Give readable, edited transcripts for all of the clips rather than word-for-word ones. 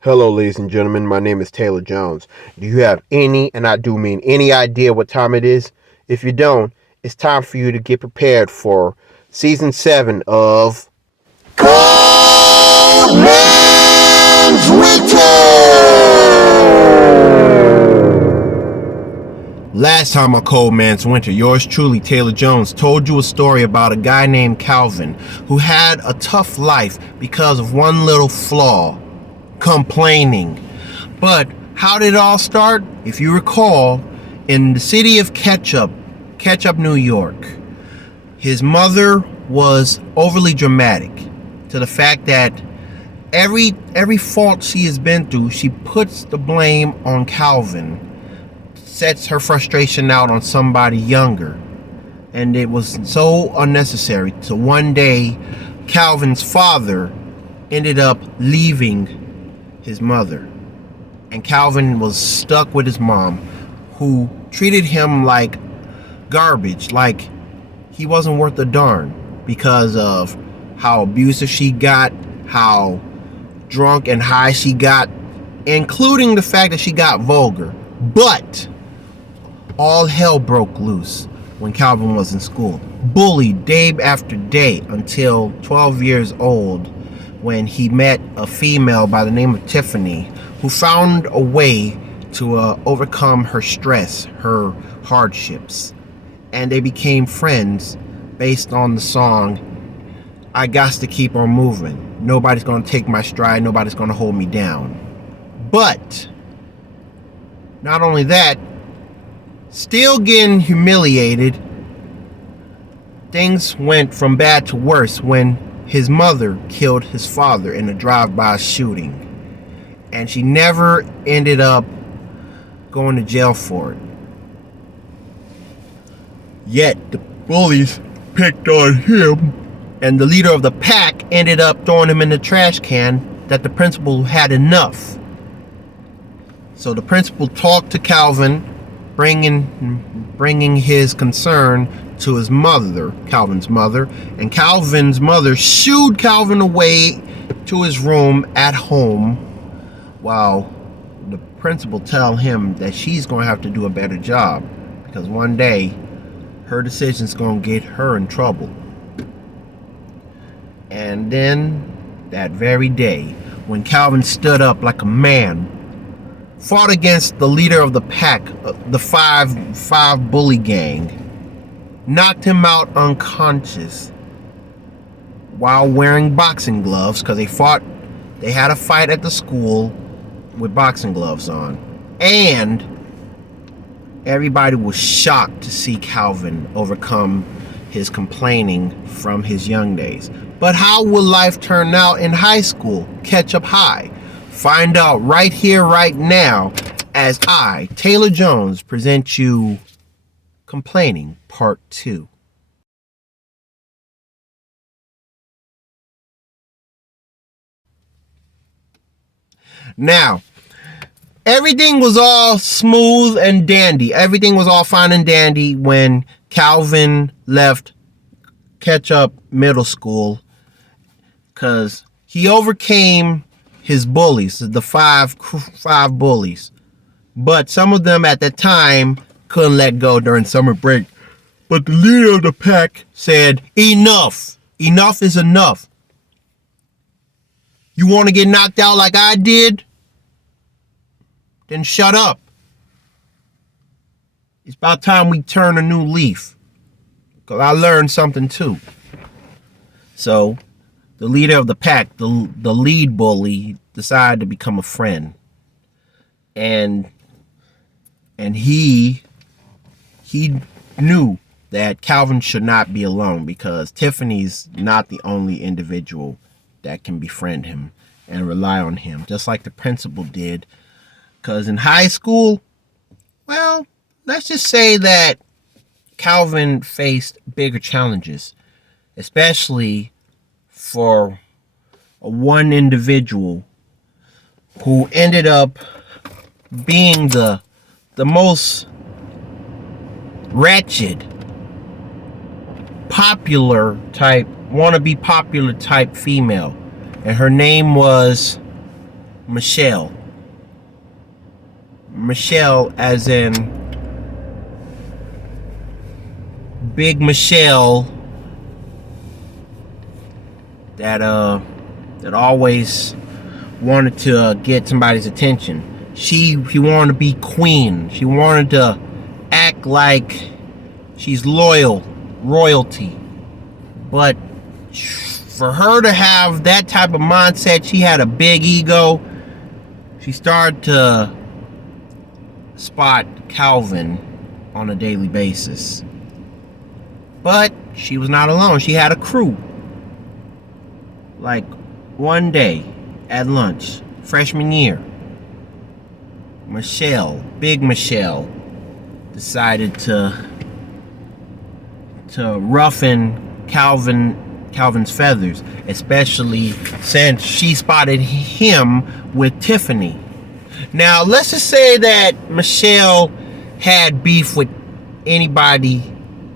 Hello, ladies and gentlemen. My name is Taylor Jones. Do you have any, and I do mean any idea what time it is? If you don't, it's time for you to get prepared for season 7 of Cold Man's Winter! Last time on Cold Man's Winter, yours truly, Taylor Jones, told you a story about a guy named Calvin who had a tough life because of one little flaw: complaining. But how did it all start? If you recall, in the city of Ketchup, New York, his mother was overly dramatic to the fact that every fault she has been through, she puts the blame on Calvin, sets her frustration out on somebody younger. And it was so unnecessary. So one day, Calvin's father ended up leaving his mother, and Calvin was stuck with his mom, who treated him like garbage, like he wasn't worth a darn, because of how abusive she got, how drunk and high she got, including the fact that she got vulgar. But all hell broke loose when Calvin was in school, bullied day after day until 12 years old, when he met a female by the name of Tiffany, who found a way to overcome her stress, her hardships. And they became friends based on the song, "I Got to Keep on Moving. Nobody's going to take my stride. Nobody's going to hold me down." But not only that, still getting humiliated, things went from bad to worse when his mother killed his father in a drive-by shooting, and she never ended up going to jail for it. Yet the bullies picked on him, and the leader of the pack ended up throwing him in the trash can that the principal had enough. So the principal talked to Calvin, bringing his concern to his mother, Calvin's mother, and Calvin's mother shooed Calvin away to his room at home, while the principal tell him that she's going to have to do a better job, because one day her decision's going to get her in trouble. And then that very day, when Calvin stood up like a man, fought against the leader of the pack, the five bully gang, knocked him out unconscious while wearing boxing gloves, because they had a fight at the school with boxing gloves on. And everybody was shocked to see Calvin overcome his complaining from his young days. But how will life turn out in high school, Ketchup High? Find out right here, right now, as I, Taylor Jones, present you Complaining Part 2. Now, everything was all smooth and dandy. Everything was all fine and dandy when Calvin left Ketchup Middle School, because he overcame his bullies, the five bullies. But some of them at that time couldn't let go during summer break. But the leader of the pack said, "Enough. Enough is enough. You want to get knocked out like I did? Then shut up. It's about time we turn a new leaf, because I learned something too." So the leader of the pack, the lead bully, decided to become a friend. And he knew that Calvin should not be alone, because Tiffany's not the only individual that can befriend him and rely on him, just like the principal did. Because in high school, well, let's just say that Calvin faced bigger challenges, especially for one individual who ended up being the most wretched, wannabe popular type female. And her name was Michelle. Michelle as in Big Michelle that always wanted to get somebody's attention. She wanted to be queen. She wanted to act like she's royalty. But for her to have that type of mindset, she had a big ego. She started to spot Calvin on a daily basis. But she was not alone. She had a crew. Like one day at lunch, freshman year, Big Michelle, decided to roughen Calvin's feathers, especially since she spotted him with Tiffany. Now, let's just say that Michelle had beef with anybody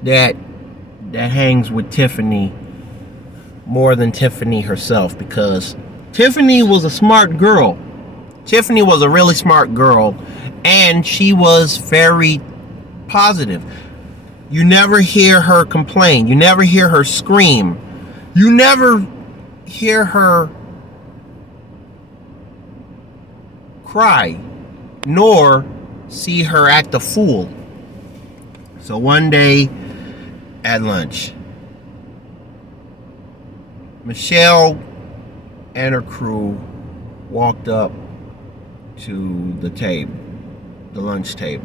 that hangs with Tiffany more than Tiffany herself, because Tiffany was a smart girl. Tiffany was a really smart girl, and she was very positive. You never hear her complain. You never hear her scream. You never hear her cry, nor see her act a fool. So one day at lunch, Michelle and her crew walked up to the lunch table,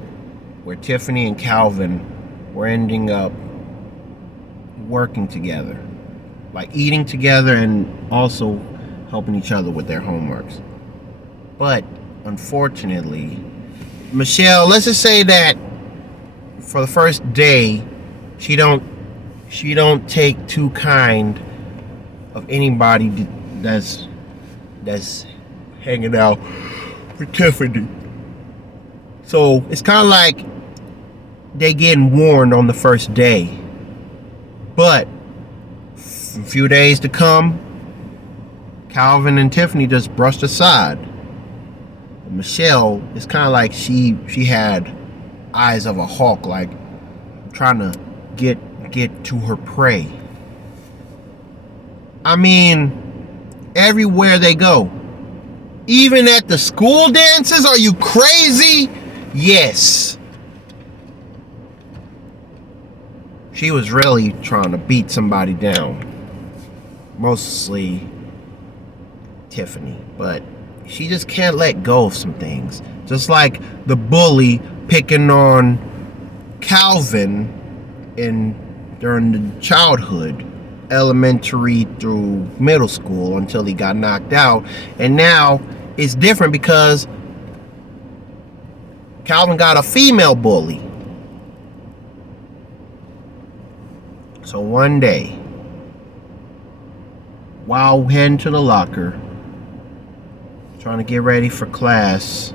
where Tiffany and Calvin were ending up working together, like eating together and also helping each other with their homeworks. But unfortunately, Michelle, let's just say that for the first day, she don't take too kind of anybody that's hanging out with Tiffany. So it's kind of like they getting warned on the first day. But a few days to come, Calvin and Tiffany just brushed aside. Michelle, it's kind of like she had eyes of a hawk, like trying to get to her prey. I mean, everywhere they go, even at the school dances. Are you crazy? Yes. She was really trying to beat somebody down. Mostly Tiffany, but she just can't let go of some things. Just like the bully picking on Calvin during the childhood, elementary through middle school, until he got knocked out. And now it's different because Calvin got a female bully. So one day, while heading to the locker, trying to get ready for class,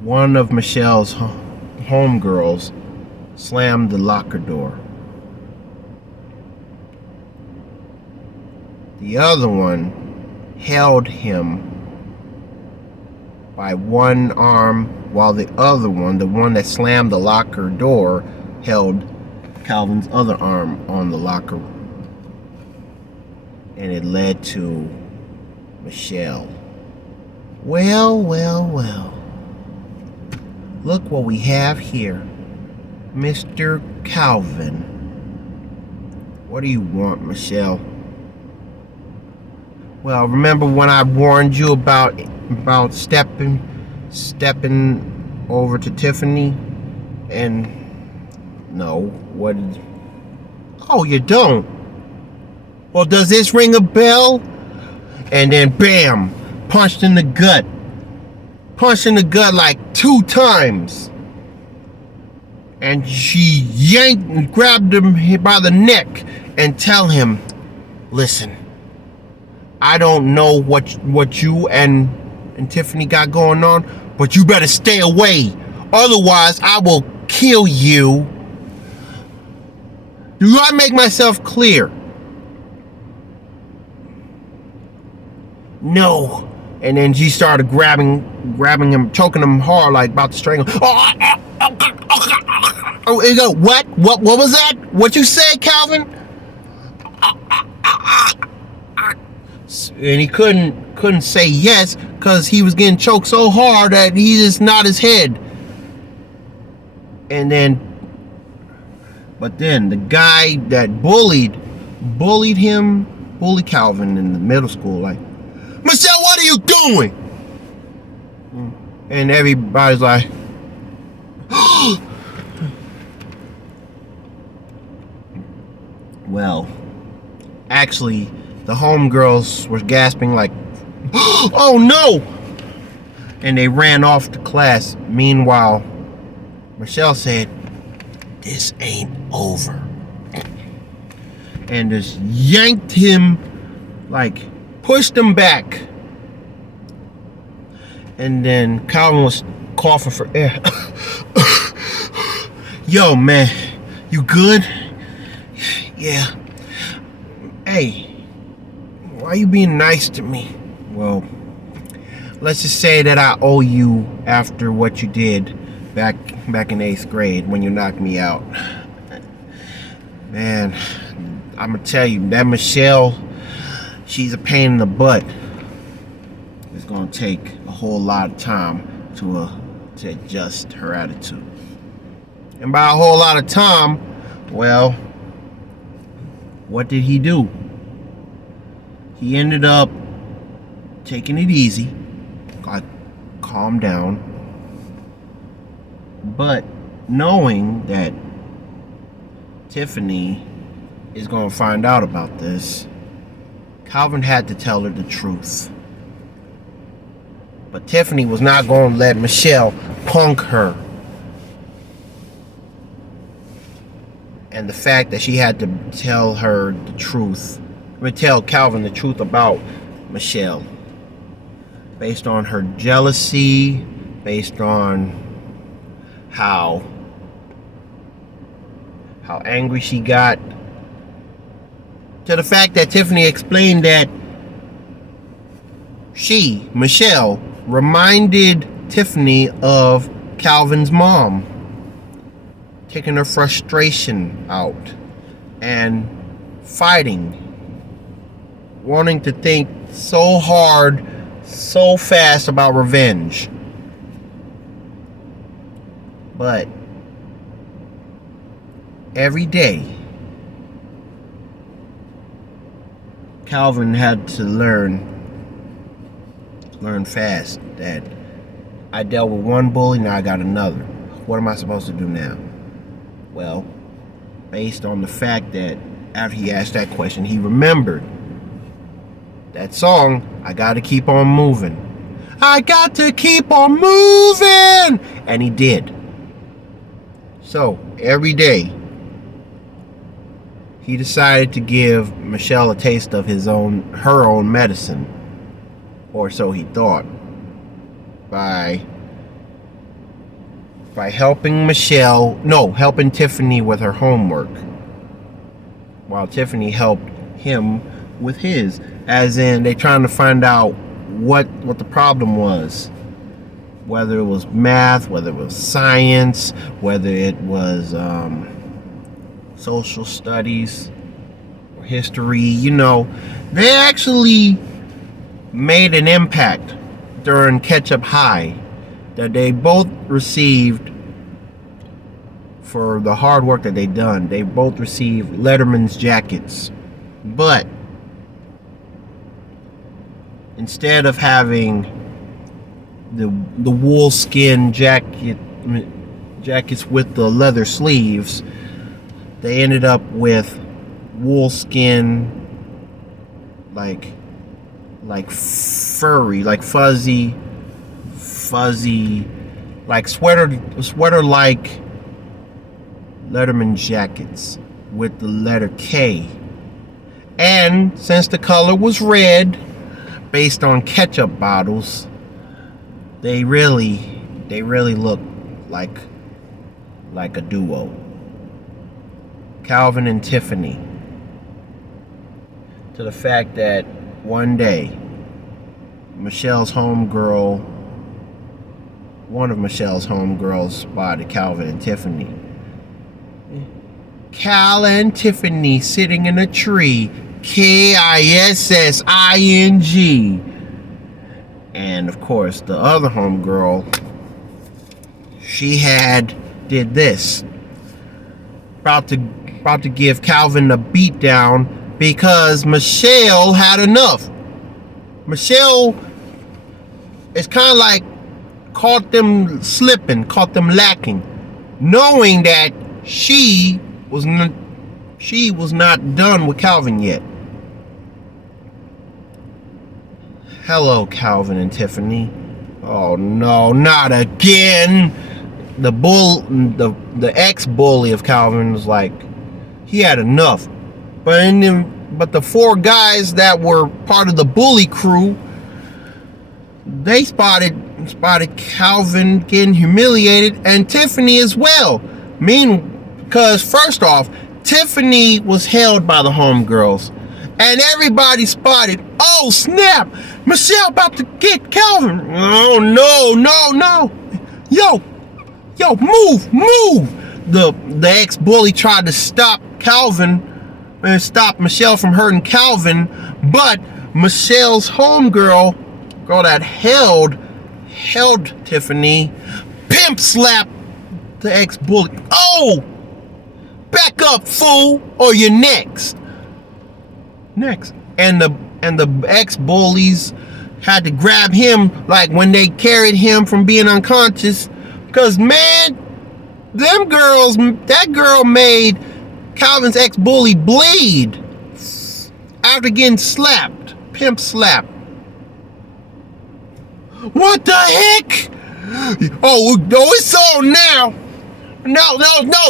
one of Michelle's homegirls slammed the locker door. The other one held him by one arm, while the other one, the one that slammed the locker door, held Calvin's other arm on the locker. And it led to Michelle. Well. Look what we have here. Mr. Calvin. What do you want, Michelle? Well, remember when I warned you about stepping over to Tiffany? And no, what did... Oh, you don't? Well, does this ring a bell? And then bam, punched in the gut like 2 times. And she grabbed him by the neck and tell him, listen, I don't know what you and Tiffany got going on, but you better stay away. Otherwise, I will kill you. Do I make myself clear? no. And then she started grabbing him, choking him hard, like about to strangle. Oh, he go, what was that? What you said, Calvin? And he couldn't say yes because he was getting choked so hard that he just nodded his head. And then, but then the guy that bullied Calvin in the middle school, like, Michelle, what are you doing? And everybody's like, well, actually, the homegirls were gasping like, oh no! And they ran off to class. Meanwhile, Michelle said, this ain't over. And just yanked him, like, pushed him back. And then Calvin was coughing for air. Yo, man, you good? Yeah. Hey, why you being nice to me? Well, let's just say that I owe you after what you did back in 8th grade when you knocked me out. Man, I'm gonna tell you, that Michelle, she's a pain in the butt. It's gonna take a whole lot of time to adjust her attitude. And by a whole lot of time, well, what did he do? He ended up taking it easy, got calmed down, but knowing that Tiffany is going to find out about this, Calvin had to tell her the truth. But Tiffany was not going to let Michelle punk her. And the fact that she had to tell her the truth, tell Calvin the truth about Michelle, based on her jealousy, based on how angry she got, to the fact that Tiffany explained that she, Michelle, reminded Tiffany of Calvin's mom, taking her frustration out and fighting, wanting to think so hard, so fast about revenge. But every day, Calvin had to learn fast that I dealt with one bully, now I got another. What am I supposed to do now? Well, based on the fact that after he asked that question, he remembered that song, I Gotta Keep On Moving. I got to keep on moving! And he did. So, every day, he decided to give Michelle a taste of her own medicine. Or so he thought. By helping helping Tiffany with her homework, while Tiffany helped him with his. As in, they trying to find out what the problem was. Whether it was math, whether it was science, whether it was social studies or history. They actually made an impact during Ketchup High that they both received for the hard work that they done. They both received Letterman's jackets. But instead of having the wool skin jackets with the leather sleeves, they ended up with wool skin, like furry, like fuzzy, like sweater like Letterman jackets with the letter K. And since the color was red, based on ketchup bottles, they really looked like a duo. Calvin and Tiffany. To the fact that one day Michelle's homegirl, one of Michelle's homegirls spotted Calvin and Tiffany. Cal and Tiffany sitting in a tree. Kissing. And of course, the other homegirl, she did this. About to give Calvin a beat down because Michelle had enough. Michelle is kind of like caught them slipping, caught them lacking, knowing that she was not done with Calvin yet. Hello, Calvin and Tiffany. Oh no, not again. The ex-bully of Calvin was like, he had enough. But the four guys that were part of the bully crew, they spotted Calvin getting humiliated, and Tiffany as well. Because first off, Tiffany was held by the homegirls, and everybody spotted, oh snap, Michelle about to get Calvin. Oh no. Yo, move. The ex-bully tried to stop Calvin and stop Michelle from hurting Calvin, but Michelle's homegirl, that held Tiffany, pimp slapped the ex-bully. Oh! Back up, fool, or you're next. And the ex-bullies had to grab him, like when they carried him from being unconscious, because man, that girl made Calvin's ex-bully bleed after getting slapped, pimp slapped. What the heck? Oh, it's on now. No,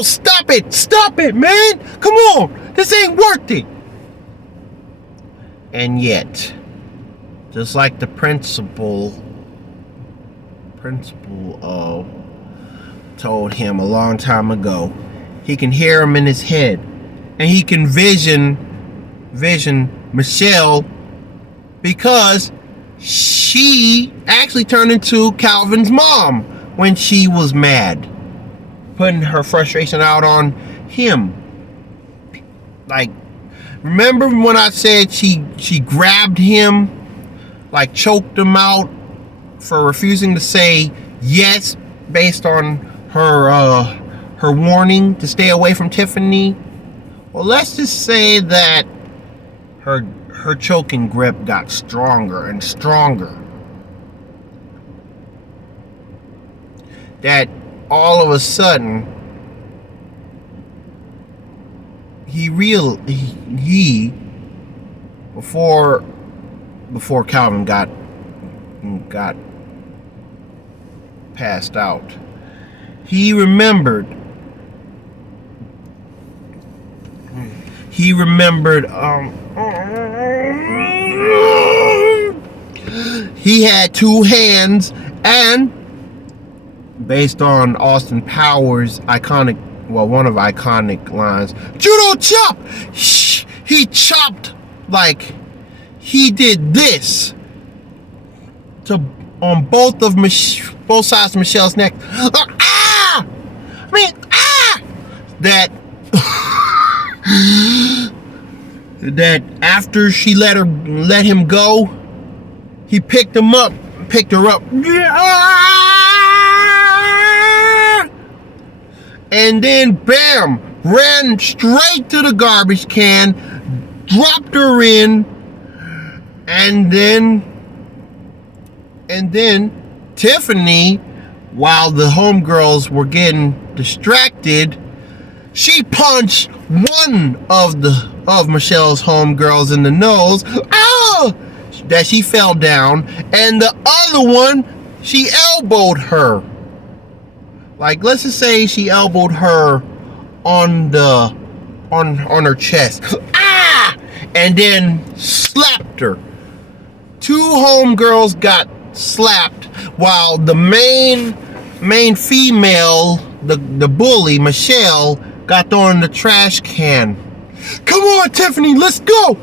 stop it, man. Come on, this ain't worth it. And yet, just like the principal told him a long time ago, he can hear him in his head, and he can vision Michelle, because she actually turned into Calvin's mom when she was mad, putting her frustration out on him. Like, remember when I said she grabbed him, like choked him out for refusing to say yes based on her warning to stay away from Tiffany? Well, let's just say that her choking grip got stronger and stronger. That all of a sudden before Calvin got passed out, he remembered he had two hands, and based on Austin Powers' one of iconic lines, judo chop, he chopped, like he did this on both sides of Michelle's neck. That that after she let him go, he picked her up, and then bam, ran straight to the garbage can, dropped her in, and then Tiffany, while the homegirls were getting distracted, she punched one of Michelle's homegirls in the nose, that she fell down, and the other one, she elbowed her. Like, let's just say she elbowed her on her chest, and then slapped her. Two homegirls got slapped, while the main female, the bully, Michelle, got thrown in the trash can. Come on, Tiffany, let's go.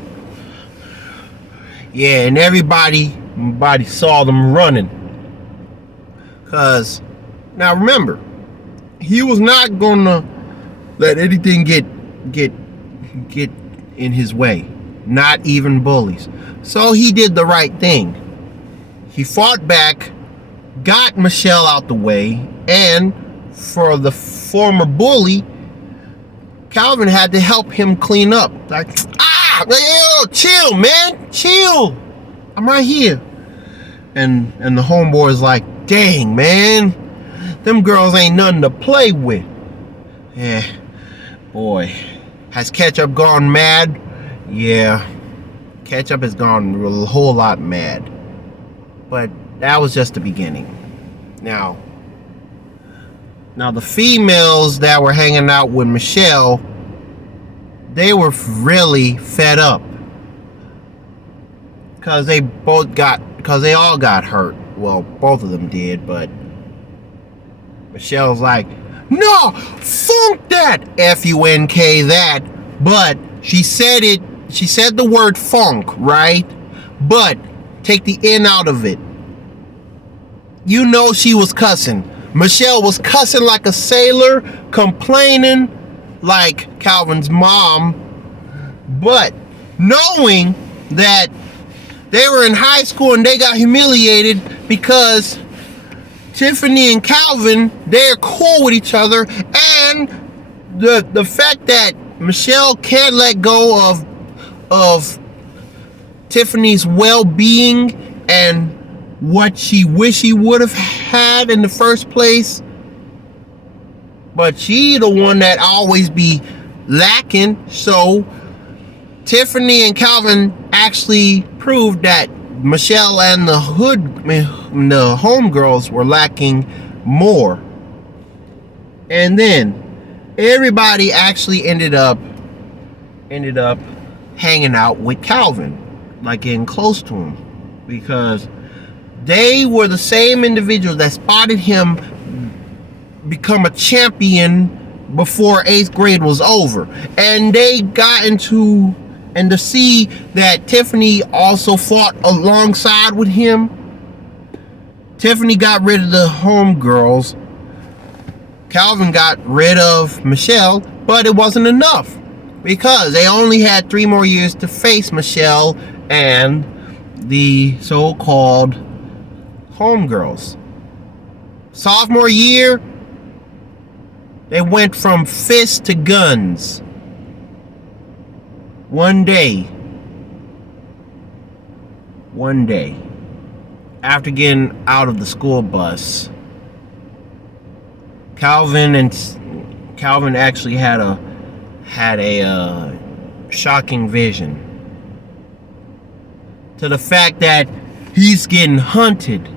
Yeah, and everybody Nobody saw them running. Cause now remember, he was not gonna let anything get in his way. Not even bullies. So he did the right thing. He fought back, got Michelle out the way, and for the former bully, Calvin had to help him clean up. Like, chill, man, chill. I'm right here. And the homeboy's like, dang, man, them girls ain't nothing to play with. Yeah, boy, has Ketchup gone mad? Yeah, Ketchup has gone a whole lot mad. But that was just the beginning. Now the females that were hanging out with Michelle, they were really fed up. Because they all got hurt. Well, both of them did, but Michelle's like, no, funk that, F-U-N-K that. But she said the word funk, right? But take the N out of it. You know she was cussing. Michelle was cussing like a sailor, complaining like Calvin's mom, but knowing that they were in high school and they got humiliated because Tiffany and Calvin, they're cool with each other, and the fact that Michelle can't let go of Tiffany's well-being and what she wished she would have had in the first place, but she the one that always be lacking. So Tiffany and Calvin actually proved that Michelle and the homegirls were lacking more. And then everybody actually ended up hanging out with Calvin, like getting close to him, because they were the same individuals that spotted him become a champion before 8th grade was over. And they got into, and to see that Tiffany also fought alongside with him, Tiffany got rid of the homegirls. Calvin got rid of Michelle, but it wasn't enough because they only had 3 more years to face Michelle and the so-called homegirls. Sophomore year, they went from fists to guns. One day, after getting out of the school bus, Calvin actually had a shocking vision to the fact that he's getting hunted.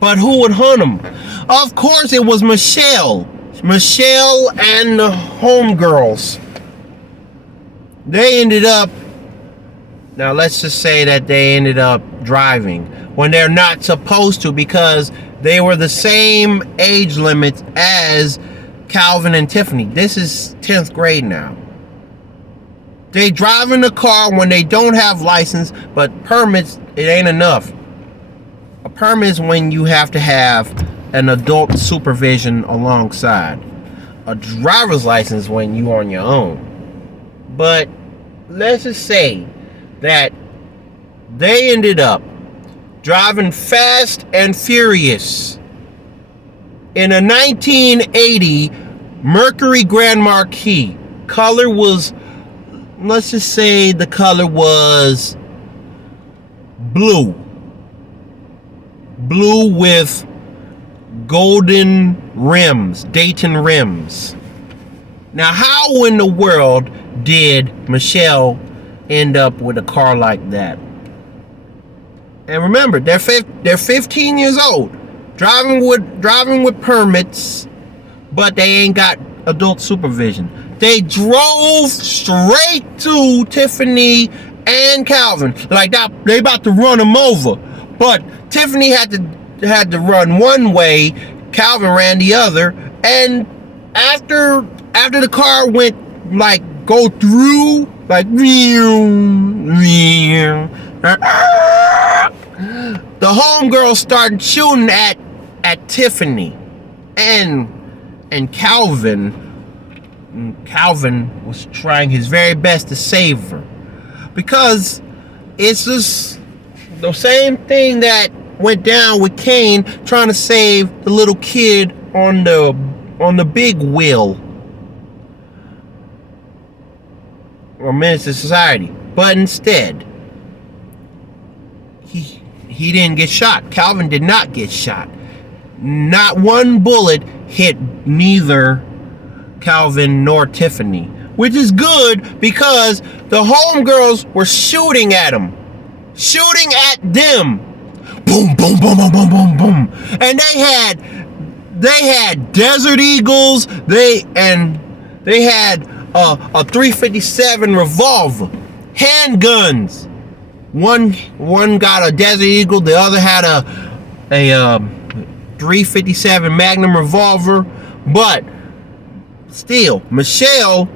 But who would hunt him? Of course it was Michelle. Michelle and the homegirls. They ended up, now let's just say that they ended up driving when they're not supposed to, because they were the same age limit as Calvin and Tiffany. This is 10th grade now. They drive in the car when they don't have license, but permits, it ain't enough. A permit is when you have to have an adult supervision alongside. A driver's license when you on your own. But let's just say that they ended up driving fast and furious in a 1980 Mercury Grand Marquis. Color was, let's just say the color was blue. Blue with golden rims, Dayton rims. Now, how in the world did Michelle end up with a car like that? And remember, they're 15 years old, driving with permits, but they ain't got adult supervision. They drove straight to Tiffany and Calvin like that. They about to run them over, but Tiffany had to run one way, Calvin ran the other, and after the car went like go through like the homegirls started shooting at Tiffany, and Calvin was trying his very best to save her, because it's just the same thing that went down with Cain trying to save the little kid on the big wheel or Menace to Society. But instead, he didn't get shot. Calvin did not get shot. Not one bullet hit neither Calvin nor Tiffany, which is good because the homegirls were shooting at them. Boom, boom, boom, boom, boom, boom, boom. And they had Desert Eagles. They had a 357 revolver, handguns. One got a Desert Eagle. The other had a 357 Magnum revolver. But still, Michelle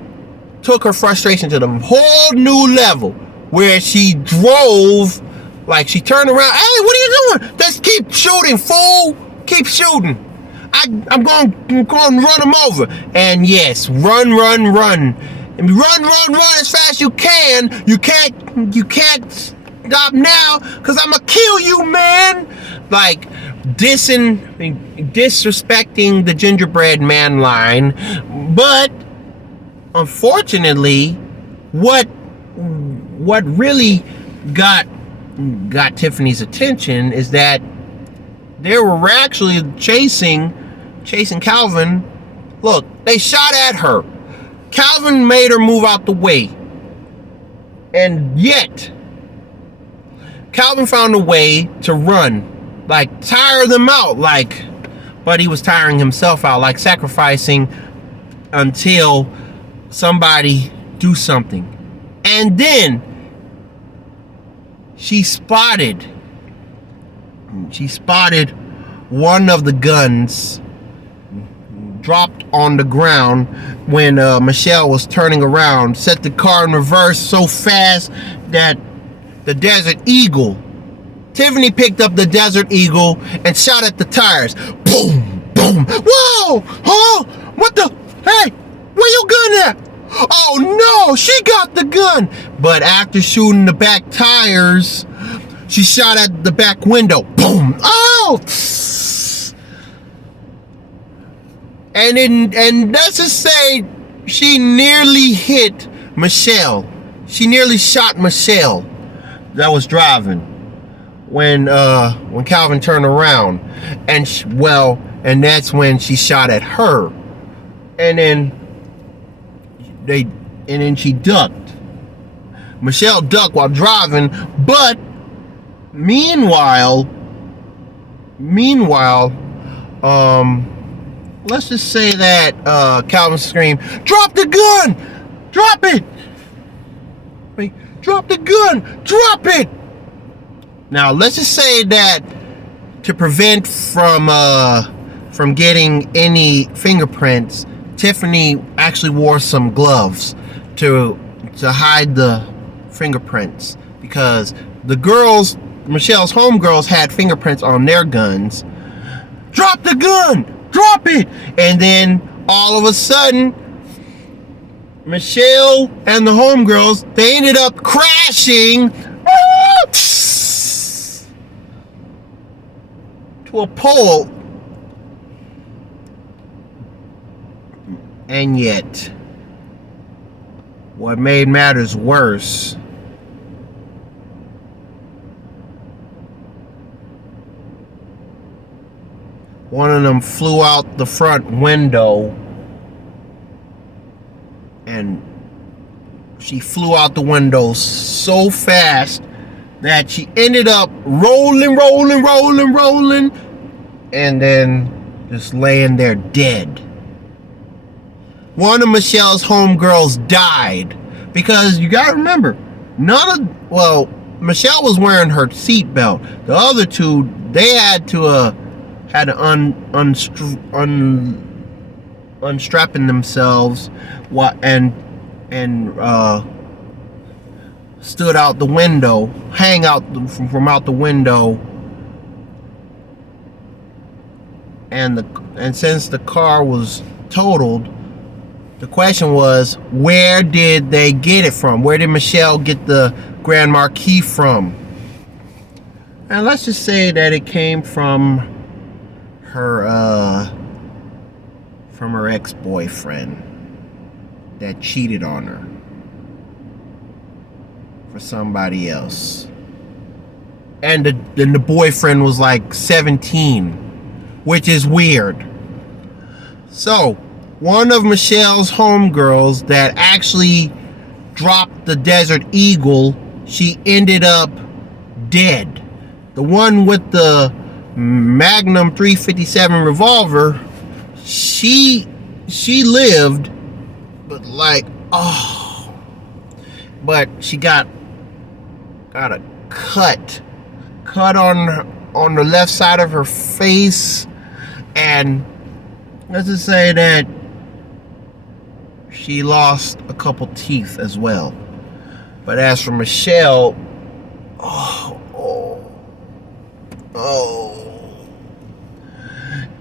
took her frustration to the whole new level, where she drove, like she turned around. Hey, what are you doing? Just keep shooting, fool. Keep shooting. I'm going to run them over. And yes, run. And run as fast as you can. You can't stop now, because I'm going to kill you, man. Like, disrespecting the gingerbread man line. But unfortunately, what really got Tiffany's attention is that they were actually chasing Calvin. Look, they shot at her. Calvin made her move out the way, and yet Calvin found a way to run, like tire them out, but he was tiring himself out, like sacrificing until somebody do something. And then she spotted one of the guns dropped on the ground when Michelle was turning around, set the car in reverse so fast that the Desert Eagle, Tiffany picked up the Desert Eagle and shot at the tires. Boom, boom. Whoa! Oh, what the? Hey, where your gun at? Oh no, she got the gun. But after shooting the back tires, she shot at the back window. Boom! Oh! And let's just say she nearly hit Michelle. She nearly shot Michelle that was driving when Calvin turned around, and that's when she shot at her, and then she ducked. Michelle ducked while driving, but meanwhile, let's just say that Calvin screamed, "Drop the gun! Drop it! Wait, drop the gun! Drop it!" Now, let's just say that to prevent from getting any fingerprints, Tiffany actually wore some gloves to hide the fingerprints, because the girls, Michelle's homegirls, had fingerprints on their guns. Drop the gun! Drop it! And then all of a sudden, Michelle and the homegirls, they ended up crashing to a pole. And yet, what made matters worse, one of them flew out the front window, and she flew out the window so fast that she ended up rolling, and then just laying there dead. One of Michelle's homegirls died, because you gotta remember, Michelle was wearing her seatbelt. The other two, they had to unstrapping themselves and stood out the window, hang out from out the window, and since the car was totaled, the question was, where did they get it from? Where did Michelle get the Grand Marquis from? And let's just say that it came from her ex-boyfriend that cheated on her for somebody else. And the boyfriend was like 17, which is weird. So, one of Michelle's homegirls that actually dropped the Desert Eagle, she ended up dead. The one with the Magnum 357 revolver, she lived, but but she got a cut on the left side of her face, and let's just say that she lost a couple teeth as well. But as for Michelle,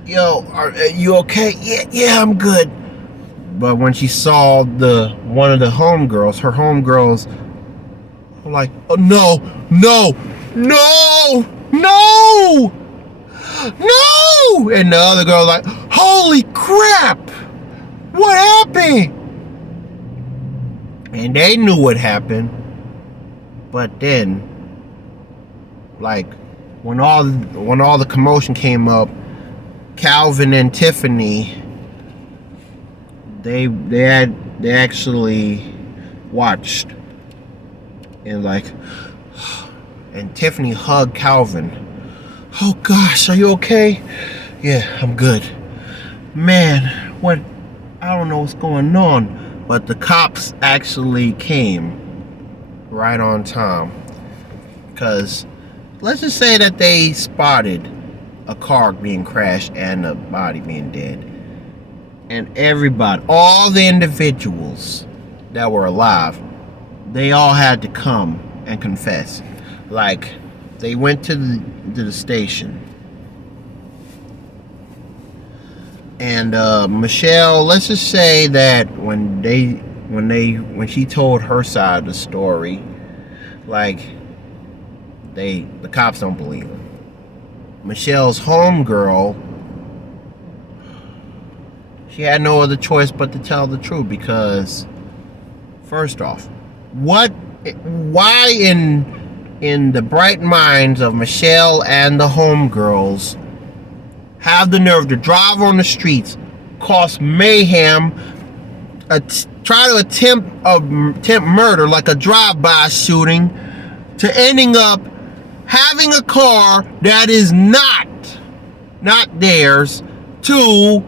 yo, are you okay? Yeah, I'm good. But when she saw one of the homegirls, her homegirls were like, oh no, and the other girl like, holy crap, what happened? And they knew what happened, but then, like, when all the commotion came up, Calvin and Tiffany, they actually watched, and Tiffany hugged Calvin. Oh gosh, are you okay? Yeah, I'm good. Man, I don't know what's going on. But the cops actually came right on time. Because let's just say that they spotted a car being crashed and a body being dead. And everybody, all the individuals that were alive, they all had to come and confess. Like, they went to the station. And Michelle, let's just say that when she told her side of the story, the cops don't believe her. Michelle's homegirl, she had no other choice but to tell the truth, because first off, why in the bright minds of Michelle and the homegirls have the nerve to drive on the streets, cause mayhem, try to attempt murder, like a drive-by shooting, to ending up having a car that is not theirs, to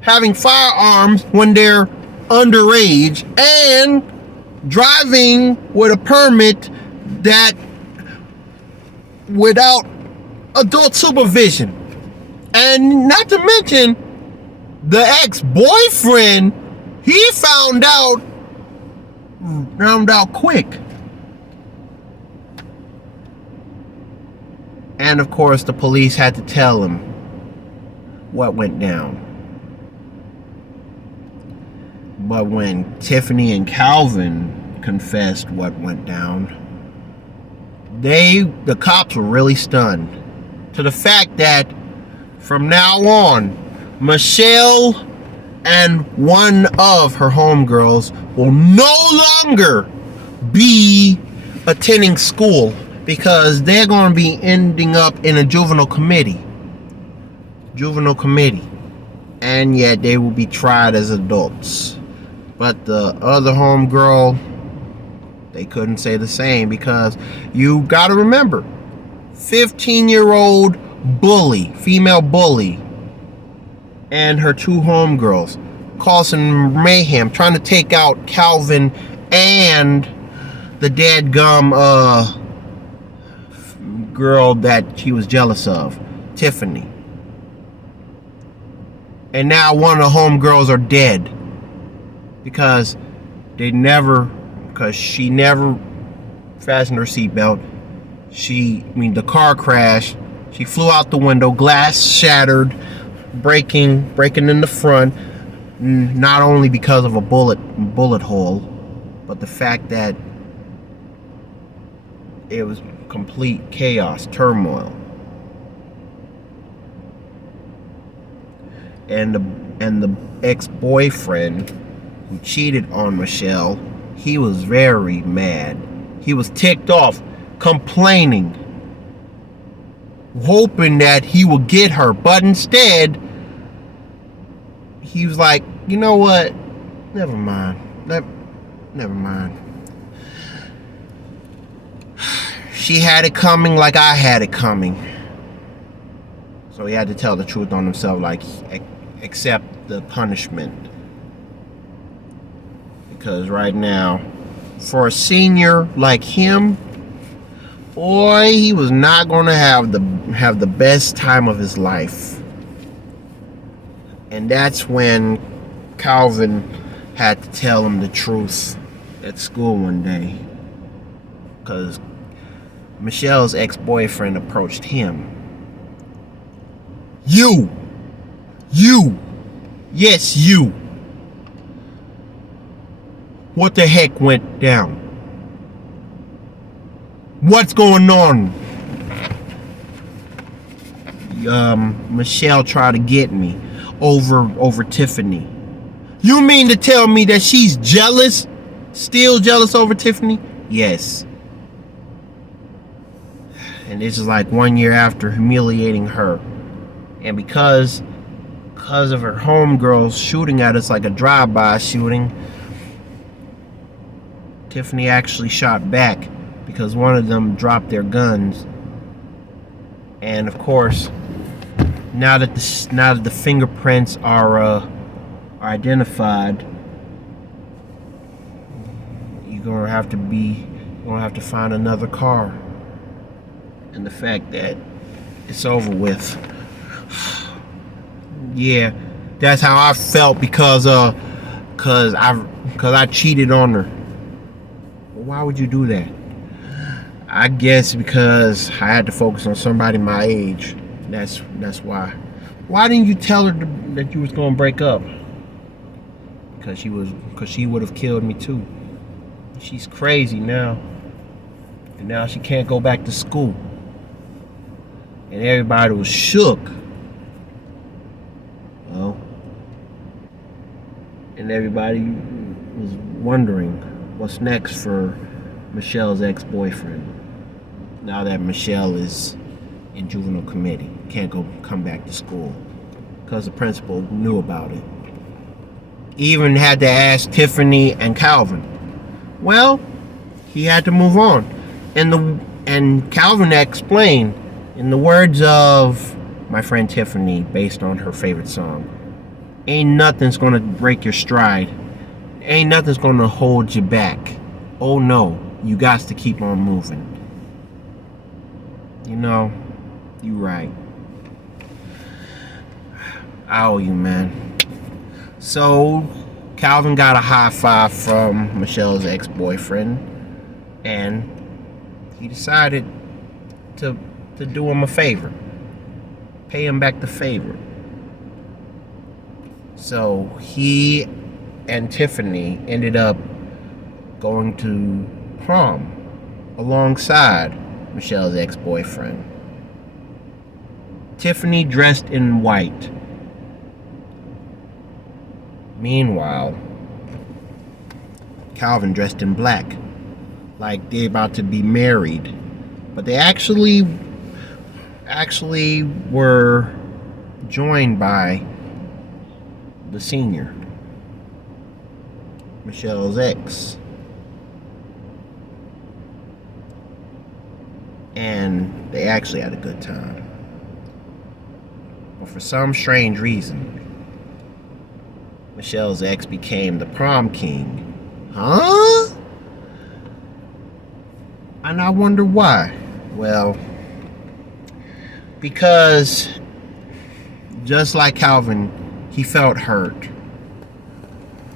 having firearms when they're underage, and driving with a permit that without adult supervision. And not to mention, the ex-boyfriend, he found out quick. And of course, the police had to tell him what went down. But when Tiffany and Calvin confessed what went down, the cops were really stunned, to the fact that from now on, Michelle and one of her homegirls will no longer be attending school, because they're going to be ending up in a juvenile committee, and yet they will be tried as adults. But the other homegirl, they couldn't say the same, because you got to remember, 15-year-old bully, female bully, and her two homegirls causing mayhem, trying to take out Calvin and the dadgum girl that she was jealous of, Tiffany. And now one of the homegirls are dead because she never fastened her seatbelt. The car crashed. She flew out the window, glass shattered, breaking in the front, not only because of a bullet hole, but the fact that it was complete chaos, turmoil. And the ex-boyfriend who cheated on Michelle, he was very mad. He was ticked off, complaining, hoping that he would get her, but instead he was like, you know what, never mind. She had it coming like I had it coming. So he had to tell the truth on himself, like, accept the punishment. Because right now, for a senior like him, boy, he was not going to have the best time of his life. And that's when Calvin had to tell him the truth at school one day. Because Michelle's ex-boyfriend approached him. You! Yes, you! What the heck went down? What's going on? Michelle tried to get me over Tiffany. You mean to tell me that she's jealous? Still jealous over Tiffany? Yes. And this is like 1 year after humiliating her. And because of her homegirls shooting at us like a drive-by shooting, Tiffany actually shot back because one of them dropped their guns. And of course, now that the fingerprints are identified, you're gonna have to find another car. And the fact that it's over with. Yeah, that's how I felt because I cheated on her. Why would you do that? I guess because I had to focus on somebody my age. That's why. Why didn't you tell her that you was gonna break up? Because she would have killed me too. She's crazy now. And now she can't go back to school. And everybody was shook. Well, and everybody was wondering what's next for Michelle's ex-boyfriend. Now that Michelle is in juvenile committee, can't come back to school because the principal knew about it. Even had to ask Tiffany and Calvin. Well, he had to move on, and Calvin explained, in the words of my friend Tiffany, based on her favorite song, ain't nothing's gonna break your stride. Ain't nothing's gonna hold you back. Oh no, you got to keep on moving. You know, you right. I owe you, man. So, Calvin got a high five from Michelle's ex-boyfriend, and he decided to do him a favor. Pay him back the favor. So he and Tiffany ended up going to prom alongside Michelle's ex-boyfriend. Tiffany dressed in white. Meanwhile, Calvin dressed in black, like they're about to be married. But they actually were joined by the senior, Michelle's ex. And they actually had a good time. But for some strange reason, Michelle's ex became the prom king. Huh? And I wonder why. Well, because just like Calvin, he felt hurt.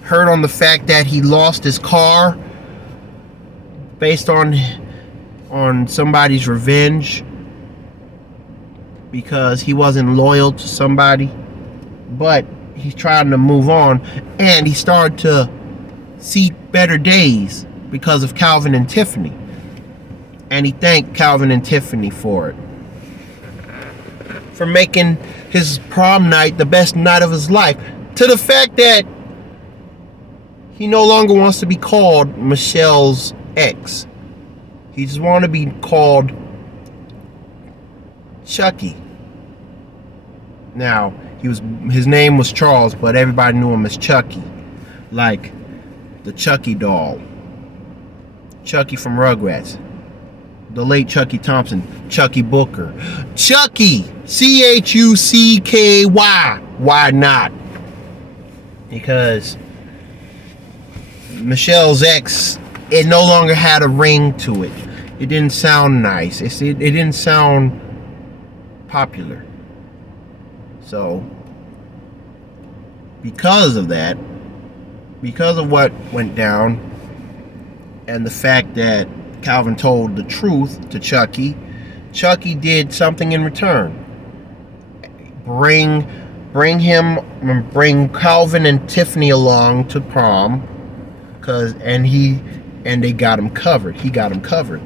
Hurt on the fact that he lost his car based on somebody's revenge. because he wasn't loyal to somebody, but he's trying to move on, and he started to see better days because of Calvin and Tiffany. And he thanked Calvin and Tiffany for it, for making his prom night the best night of his life, to the fact that he no longer wants to be called Michelle's ex. He just wants to be called Chucky. Now, his name was Charles, but everybody knew him as Chucky, like the Chucky doll, Chucky from Rugrats, the late Chucky Thompson, Chucky Booker, Chucky, Chucky. Why not? Because Michelle's ex, it no longer had a ring to it. It didn't sound nice. It didn't sound popular. So, because of that, because of what went down, and the fact that Calvin told the truth to Chucky, Chucky did something in return. Bring Calvin and Tiffany along to prom, and they got him covered. He got him covered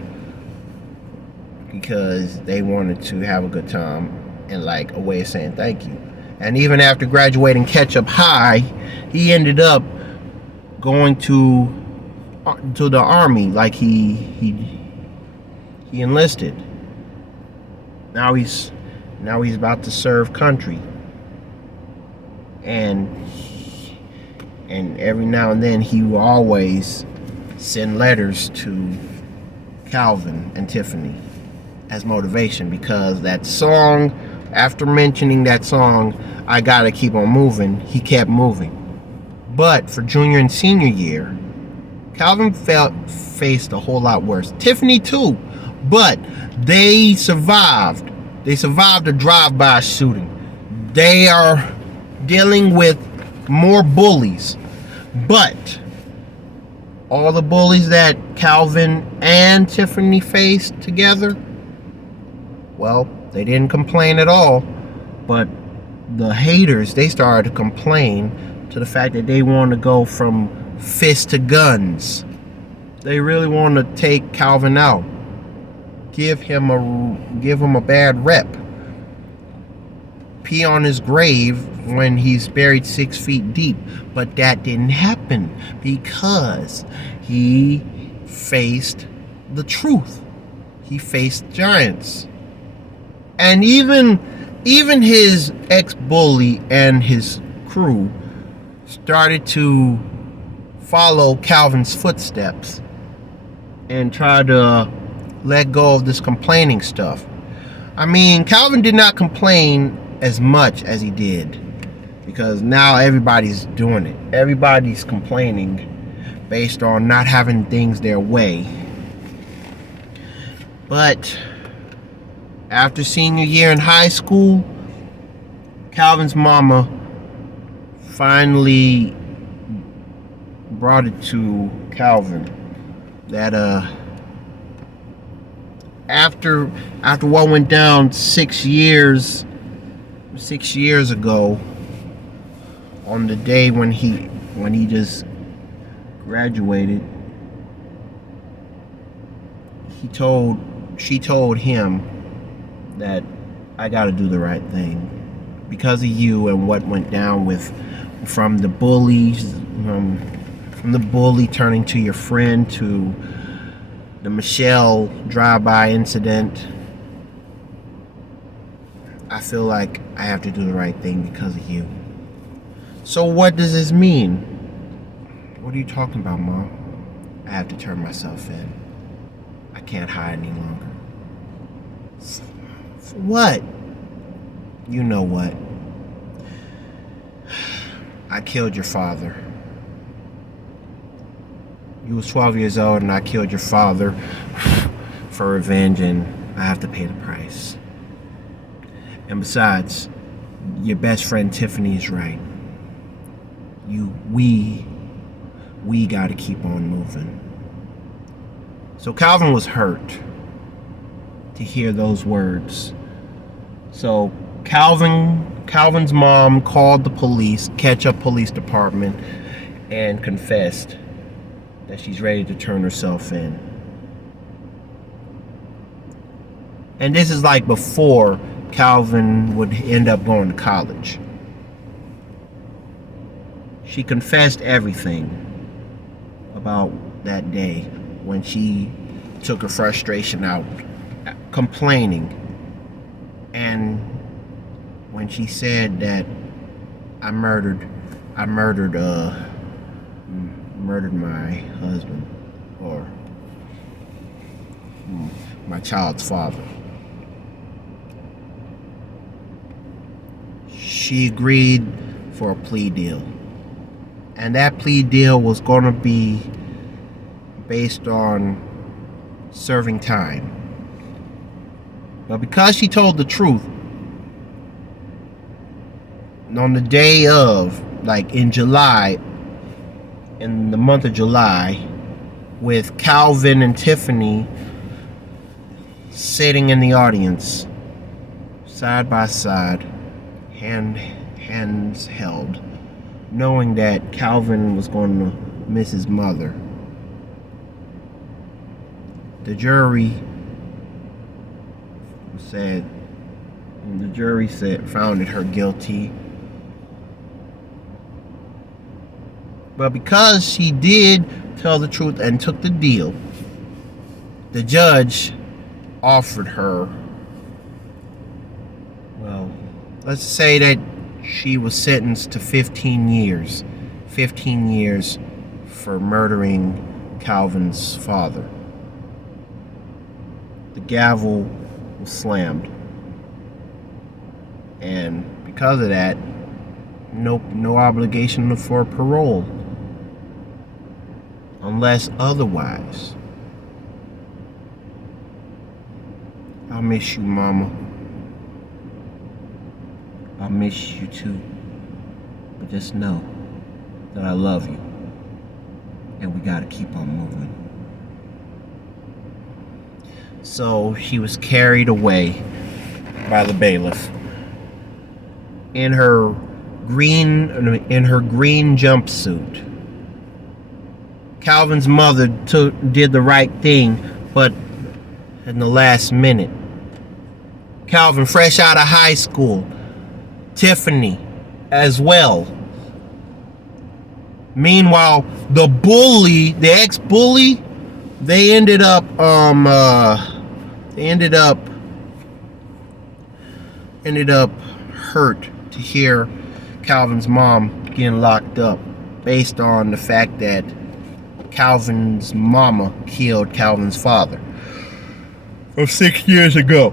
because they wanted to have a good time and like a way of saying thank you. And even after graduating Ketchup High, he ended up going to the army. Like he enlisted. Now he's about to serve country. And every now and then he will always send letters to Calvin and Tiffany as motivation, because that song, after mentioning that song, I Gotta Keep On Moving, he kept moving. But for junior and senior year, Calvin faced a whole lot worse. Tiffany too, but they survived. They survived a drive-by shooting. They are dealing with more bullies, but all the bullies that Calvin and Tiffany faced together, well, they didn't complain at all. But the haters, they started to complain to the fact that they want to go from fists to guns. They really want to take Calvin out, give him a bad rep, pee on his grave when he's buried 6 feet deep. But that didn't happen because he faced the truth. He faced giants. And even his ex-bully and his crew started to follow Calvin's footsteps and try to let go of this complaining stuff. I mean, Calvin did not complain as much as he did, because now everybody's doing it. Everybody's complaining based on not having things their way. But after senior year in high school, Calvin's mama finally brought it to Calvin that after what went down 6 years ago, on the day when he just graduated, she told him that I gotta do the right thing because of you and what went down from the bullies, from the bully turning to your friend, to the Michelle drive-by incident. I feel like I have to do the right thing because of you. So what does this mean? What are you talking about, Mom? I have to turn myself in. I can't hide any longer. For what? You know what? I killed your father. You was 12 years old and I killed your father for revenge, and I have to pay the price. And besides, your best friend Tiffany is right. We gotta keep on moving. So Calvin was hurt to hear those words So Calvin's mom called the police, Ketchup Police Department, and confessed that she's ready to turn herself in. And this is like before Calvin would end up going to college. She confessed everything about that day when she took her frustration out, complaining. And when she said that I murdered my husband, or my child's father. She agreed for a plea deal. And that plea deal was going to be based on serving time. But because she told the truth, on the day of, like in July, in the month of July, with Calvin and Tiffany sitting in the audience, side by side, hands held, knowing that Calvin was going to miss his mother. The jury found her guilty. But because she did tell the truth and took the deal, the judge offered her, well, let's say that she was sentenced to 15 years. 15 years for murdering Calvin's father. The gavel was slammed. And because of that, no obligation for parole. Unless otherwise. I'll miss you, Mama. I'll miss you too. But just know that I love you. And we gotta keep on moving. So she was carried away by the bailiff in her green jumpsuit. Calvin's mother did the right thing, but in the last minute. Calvin, fresh out of high school. Tiffany, as well. Meanwhile, the ex-bully, they ended up hurt to hear Calvin's mom getting locked up, based on the fact that Calvin's mama killed Calvin's father of 6 years ago.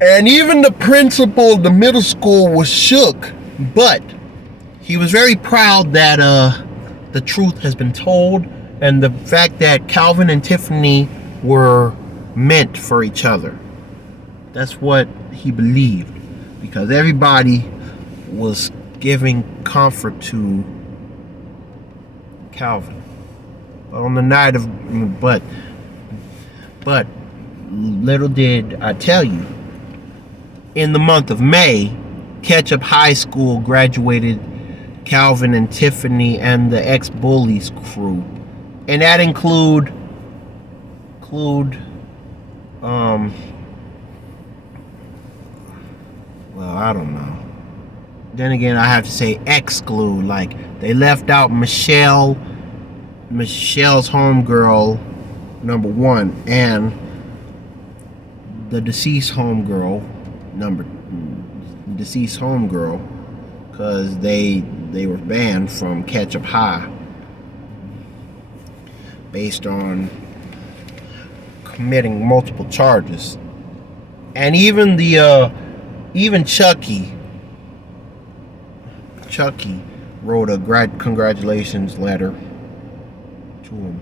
And even the principal of the middle school was shook, but he was very proud that the truth has been told, and the fact that Calvin and Tiffany were meant for each other. That's what he believed, because everybody was giving comfort to Calvin. On the night of, but little did I tell you, in the month of May, Ketchup High School graduated Calvin and Tiffany and the ex-bullies crew, and that include well, I don't know. Then again, I have to say exclude, like they left out Michelle's homegirl, number one, and the deceased homegirl, because they were banned from Ketchup High based on committing multiple charges. And even even Chucky wrote a congratulations letter to him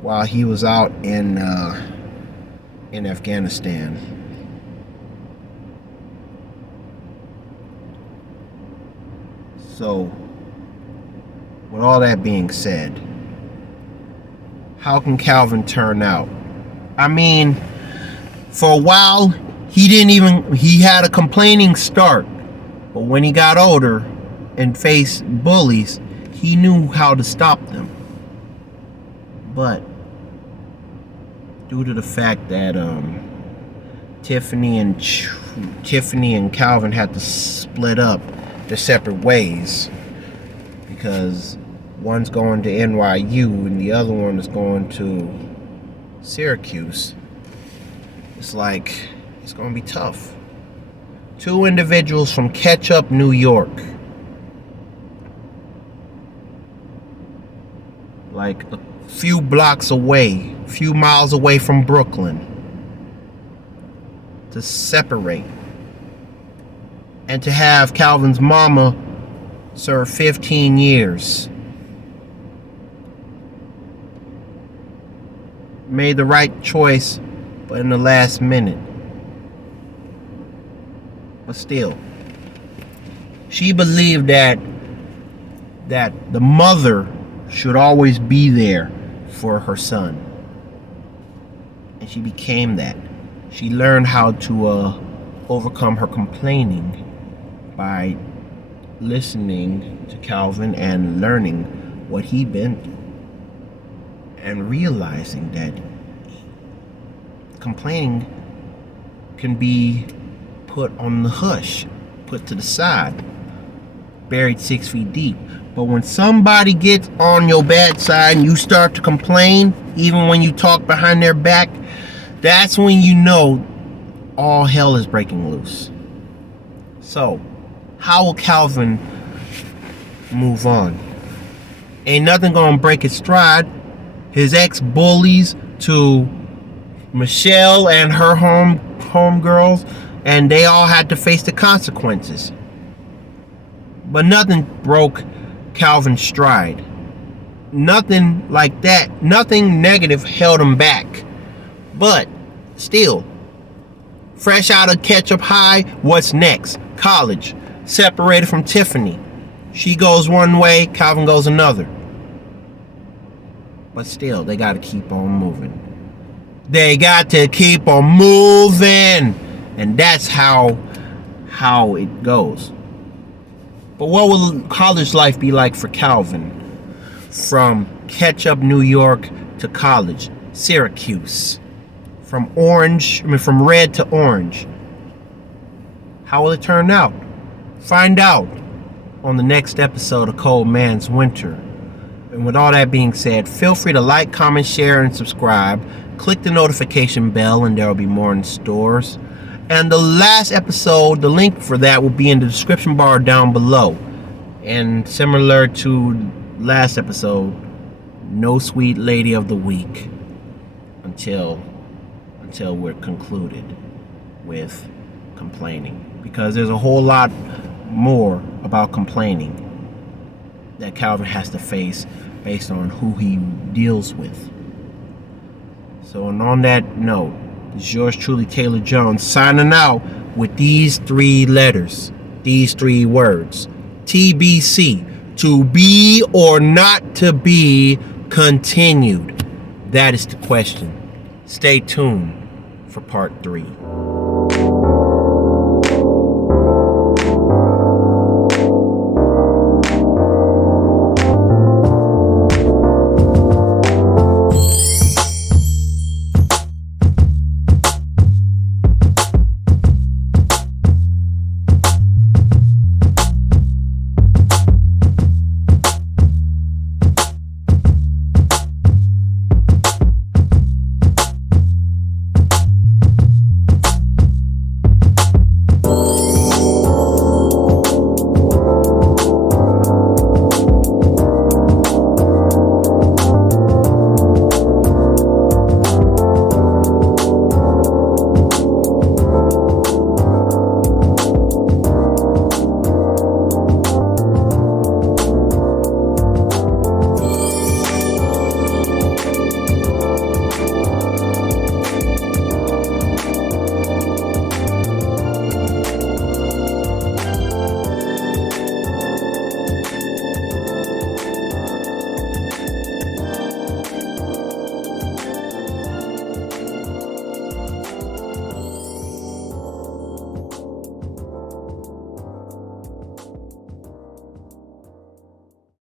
while he was out in Afghanistan. So, with all that being said, how can Calvin turn out? I mean, for a while, He had a complaining start, but when he got older and faced bullies, he knew how to stop them. But due to the fact that Tiffany and Calvin had to split up their separate ways, because one's going to NYU and the other one is going to Syracuse. It's like, it's going to be tough. Two individuals from Ketchup, New York, like a few blocks away, a few miles away from Brooklyn, to separate, and to have Calvin's mama serve 15 years. Made the right choice, but in the last minute. But still, she believed that the mother should always be there for her son, and she became that. She learned how to overcome her complaining by listening to Calvin and learning what he'd been through, and realizing that complaining can be put on the hush, put to the side, buried 6 feet deep. But when somebody gets on your bad side and you start to complain, even when you talk behind their back, that's when you know all hell is breaking loose. So, how will Calvin move on? Ain't nothing gonna break his stride. His ex-bullies to Michelle and her homegirls, and they all had to face the consequences. But nothing broke Calvin's stride. Nothing like that. Nothing negative held him back. But still, fresh out of Ketchup High, what's next? College. Separated from Tiffany. She goes one way, Calvin goes another. But still, they got to keep on moving. They got to keep on moving. And that's how it goes. But what will college life be like for Calvin? From Ketchup, New York to college, Syracuse. From red to orange. How will it turn out? Find out on the next episode of Cold Man's Winter. And with all that being said, feel free to like, comment, share, and subscribe. Click the notification bell and there will be more in stores. And the last episode, the link for that will be in the description bar down below. And similar to last episode, no sweet lady of the week until we're concluded with complaining. Because there's a whole lot more about complaining that Calvin has to face based on who he deals with. So, and on that note, it's yours truly, Taylor Jones, signing out with these 3 letters, these 3 words. TBC, to be or not to be continued. That is the question. Stay tuned for part 3.